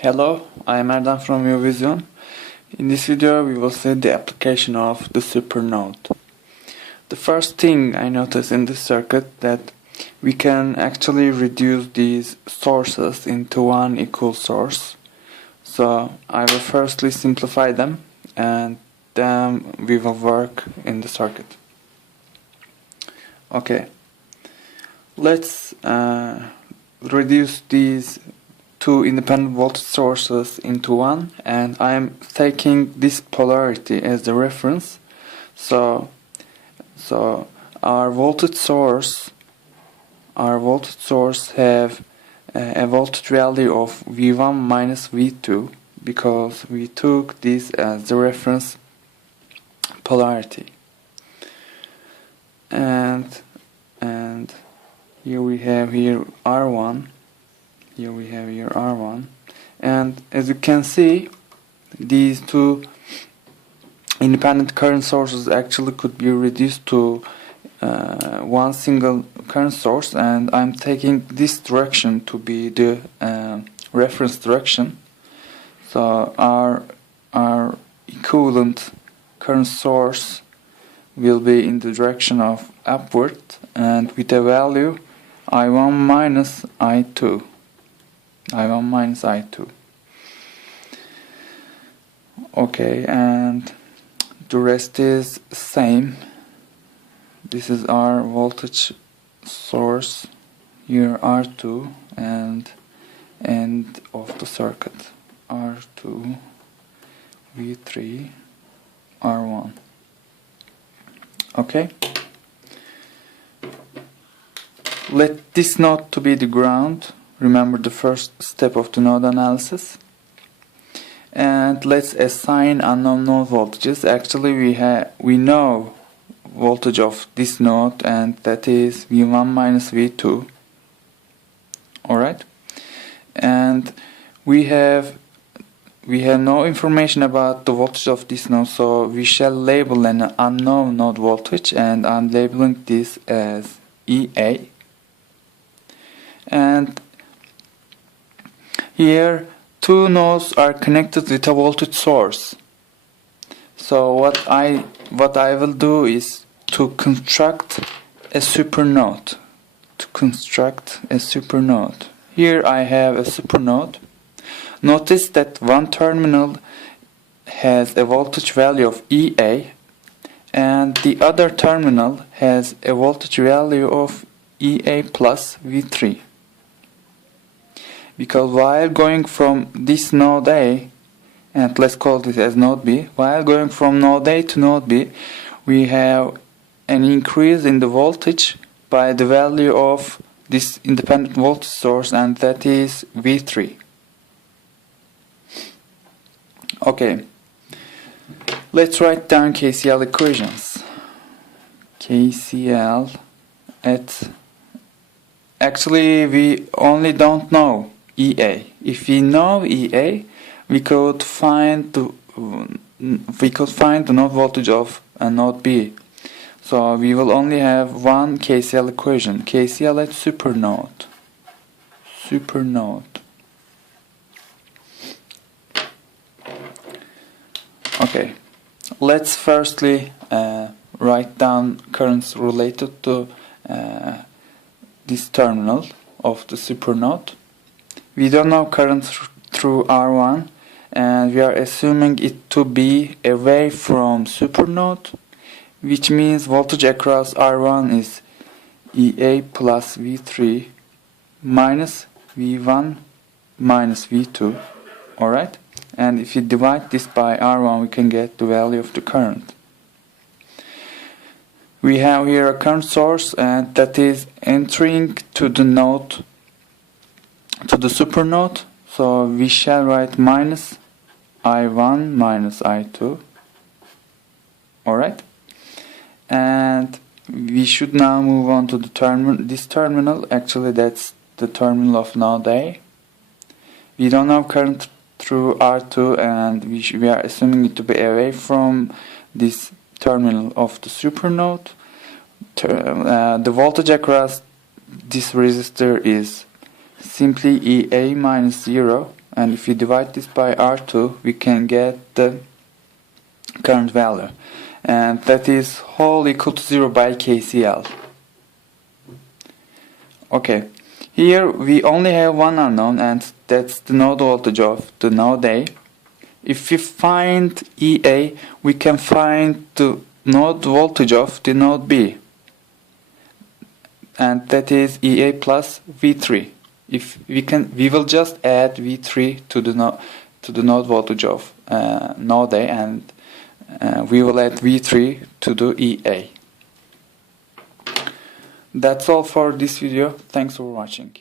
Hello, I am Erdem from Vision. In this video we will see the application of the Supernode. The first thing I noticed in this circuit that we can actually reduce these sources into one equal source. So I will firstly simplify them and then we will work in the circuit. Okay, let's reduce these two independent voltage sources into one, and I am taking this polarity as the reference. So our voltage source have a voltage value of V1 minus V2 because we took this as the reference polarity. And here we have R1. Here we have R1, and as you can see, these two independent current sources actually could be reduced to one single current source, and I'm taking this direction to be the reference direction. So our equivalent current source will be in the direction of upward and with a value I1 minus I2. I1 minus I2. Okay, and the rest is same. This is our voltage source, here R2, and end of the circuit R2, V3, R1. Okay, let this node to be the ground. Remember the first step of the node analysis. And let's assign unknown node voltages. Actually we know voltage of this node, and that is V1 minus V2. Alright? And we have no information about the voltage of this node, so we shall label an unknown node voltage, and I'm labeling this as EA. And here two nodes are connected with a voltage source. So what I will do is to construct a supernode. Here I have a supernode. Notice that one terminal has a voltage value of EA and the other terminal has a voltage value of EA plus V3. Because while going from this node A, and let's call this as node B, while going from node A to node B, we have an increase in the voltage by the value of this independent voltage source, and that is V3. Okay, let's write down KCL equations. KCL actually we only don't know EA. If we know EA, we could find the node voltage of node B. So we will only have one KCL equation. KCL at supernode. Okay, let's firstly write down currents related to this terminal of the supernode. We don't know current through R1, and we are assuming it to be away from supernode, which means voltage across R1 is EA plus V3 minus V1 minus V2. Alright? And if you divide this by R1, we can get the value of the current. We have here a current source, and that is entering to the node, to the supernode, so we shall write minus I1 minus I2. Alright, and we should now move on to the this terminal. Actually that's the terminal of node A. We don't have current through R2, and we are assuming it to be away from this terminal of the supernode. The voltage across this resistor is simply EA minus 0, and if we divide this by R2, we can get the current value, and that is whole equal to 0 by KCL. Okay, here we only have one unknown, and that's the node voltage of the node A. If we find EA, we can find the node voltage of the node B, and that is EA plus V3. If we will just add V3 to the node voltage of node A, and we will add V3 to the EA. That's all for this video. Thanks for watching.